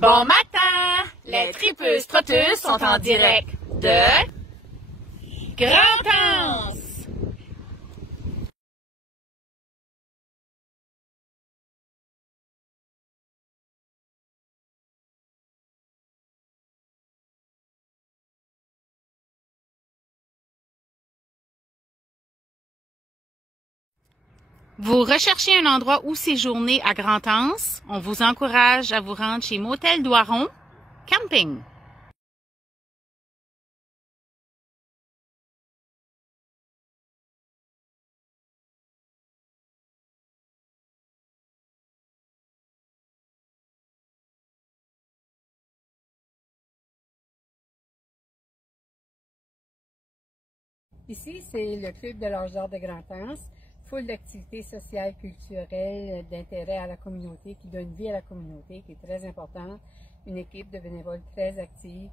Bon matin! Les tripeuses trotteuses sont en direct de Grand-Anse! Vous recherchez un endroit où séjourner à Grand-Anse? On vous encourage à vous rendre chez Motel Doiron Camping. Ici, c'est le Club de l'Âge d'or de Grand-Anse, full d'activités sociales, culturelles, d'intérêt à la communauté, qui donne vie à la communauté, qui est très importante. Une équipe de bénévoles très active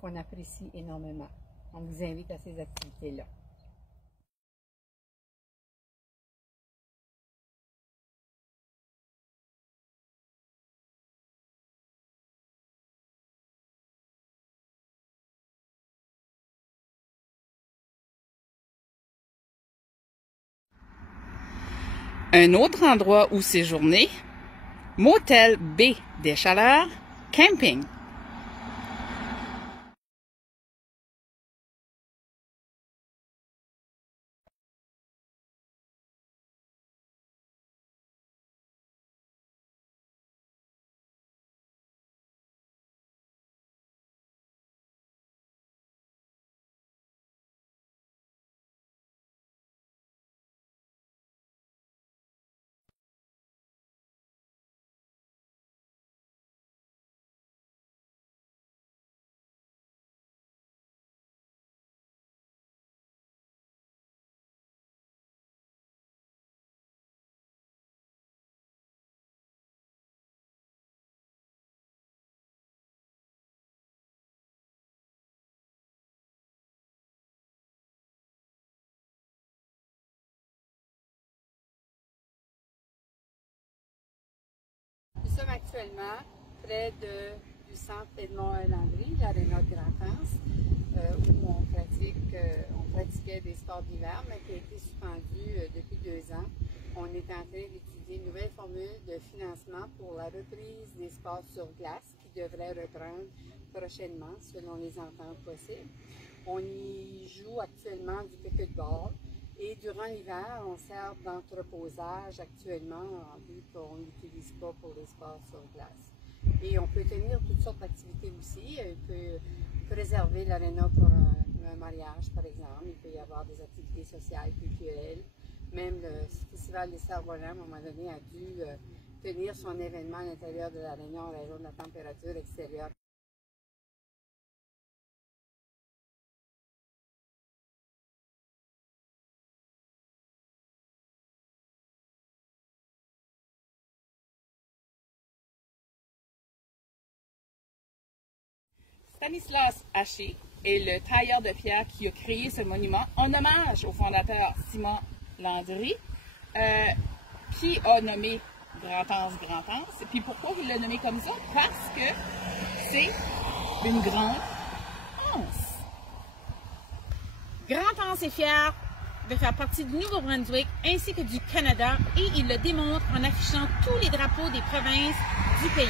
qu'on apprécie énormément. On vous invite à ces activités-là. Un autre endroit où séjourner, Motel B des Chaleurs Camping. Nous sommes actuellement près du centre Edmond-Landry, l'aréna de Grand-Anse, où on pratiquait des sports d'hiver, mais qui a été suspendu depuis 2 ans. On est en train d'étudier une nouvelle formule de financement pour la reprise des sports sur glace qui devrait reprendre prochainement, selon les ententes possibles. On y joue actuellement du pickleball. Et durant l'hiver, on sert d'entreposage actuellement, vu qu'on n'utilise pas pour les sports sur glace. Et on peut tenir toutes sortes d'activités aussi. On peut réserver l'aréna pour un mariage, par exemple. Il peut y avoir des activités sociales, culturelles. Même le Festival des Cerfs-Volants, à un moment donné, a dû tenir son événement à l'intérieur de l'aréna en raison de la température extérieure. Stanislas Haché est le tailleur de pierre qui a créé ce monument en hommage au fondateur Simon Landry, qui a nommé Grand-Anse. Et puis pourquoi il l'a nommé comme ça? Parce que c'est une grande anse. Grand-Anse est fier de faire partie du Nouveau-Brunswick ainsi que du Canada et il le démontre en affichant tous les drapeaux des provinces du pays.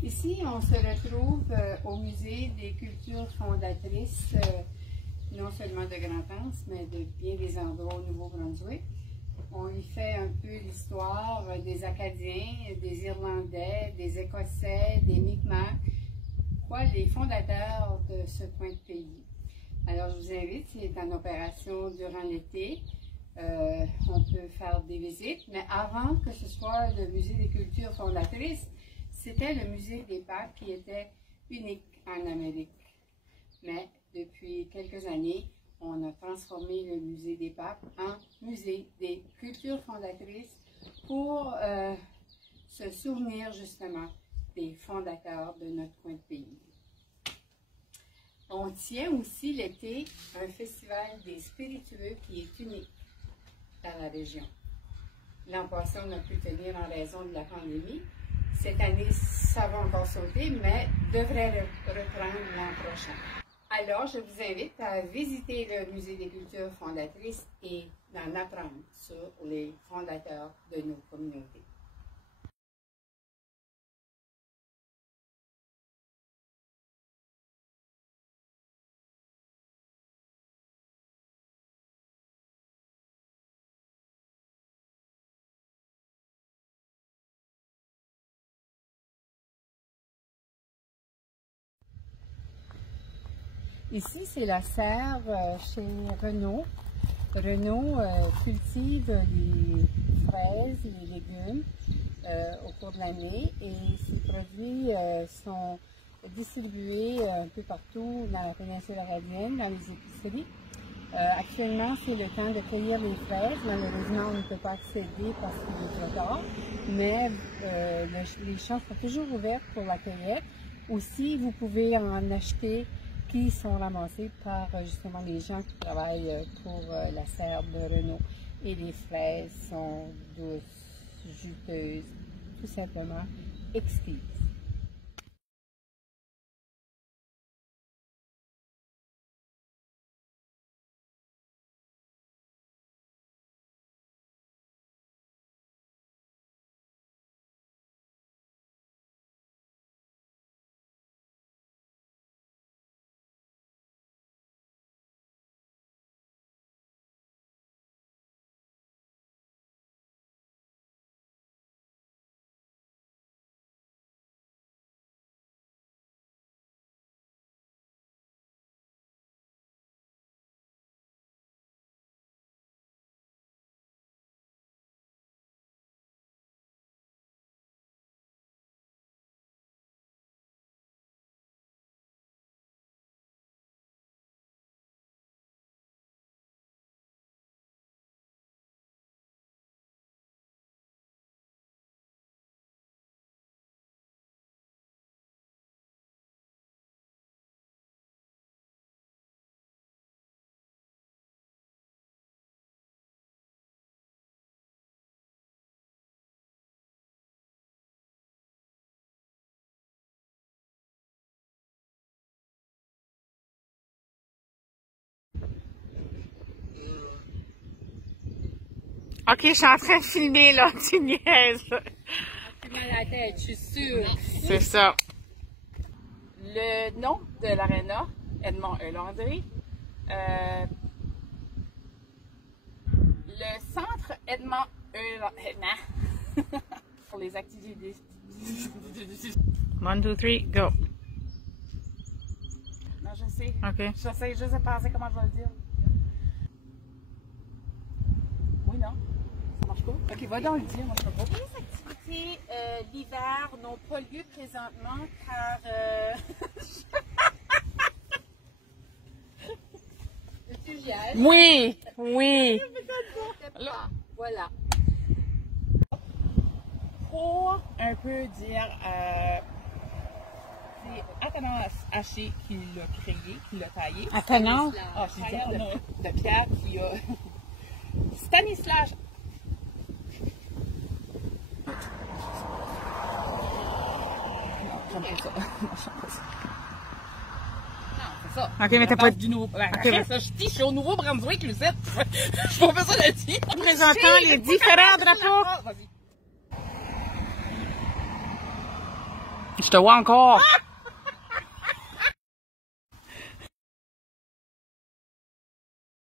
Ici, on se retrouve au musée des cultures fondatrices, non seulement de Grand-Anse, mais de bien des endroits au Nouveau-Brunswick. On y fait un peu l'histoire des Acadiens, des Irlandais, des Écossais, des Mi'kmaq, les fondateurs de ce coin de pays. Alors, je vous invite, c'est en opération durant l'été. On peut faire des visites, mais avant que ce soit le musée des cultures fondatrices, c'était le musée des papes qui était unique en Amérique. Mais depuis quelques années, on a transformé le musée des papes en musée des cultures fondatrices pour se souvenir justement des fondateurs de notre coin de pays. On tient aussi l'été un festival des spiritueux qui est unique dans la région. L'an passé, on a pu tenir en raison de la pandémie. Cette année, ça va encore sauter, mais devrait reprendre l'an prochain. Alors, je vous invite à visiter le Musée des cultures fondatrices et d'en apprendre sur les fondateurs de nos communautés. Ici, c'est la serre chez Renaud. Renaud cultive les fraises, les légumes au cours de l'année et ces produits sont distribués un peu partout dans la péninsule acadienne, dans les épiceries. Actuellement, c'est le temps de cueillir les fraises. Malheureusement, on ne peut pas accéder parce qu'il est trop tard, mais les champs sont toujours ouverts pour la cueillette. Aussi, vous pouvez en acheter qui sont ramassés par justement les gens qui travaillent pour la serre de Renaud. Et les fraises sont douces, juteuses, tout simplement exquises. Ok, je suis en train de filmer, là, tu niaises. Tu m'as la tête, je suis sûre. C'est ça. Le nom de l'aréna, Edmond E. Landry. Le centre Edmond E. Landry. Pour les activités. 1, 2, 3, go. Non, je sais. Ok. J'essaie juste de penser comment je vais le dire. Oui, non? Ça marche pas? Ok, va donc le dire, moi je peux pas. Les activités l'hiver n'ont pas lieu présentement car Tu gèles. Oui! Oui! Voilà. Pour un peu dire, c'est Athanas Haché qui l'a créé, qui l'a taillé. Athanas? Ah, je suis tailleur de pierre qui a... Stanislas. Non, j'aime pas ça. Non, j'aime pas ça. Non, c'est ça. Ok, mais t'as pas du nouveau. Ben, Ok, après, ça, je dis, je suis au Nouveau-Brunswick, Lucette. Je suis pas besoin de le dire. Présentant les différents drapeaux. Vas-y. Je te vois encore.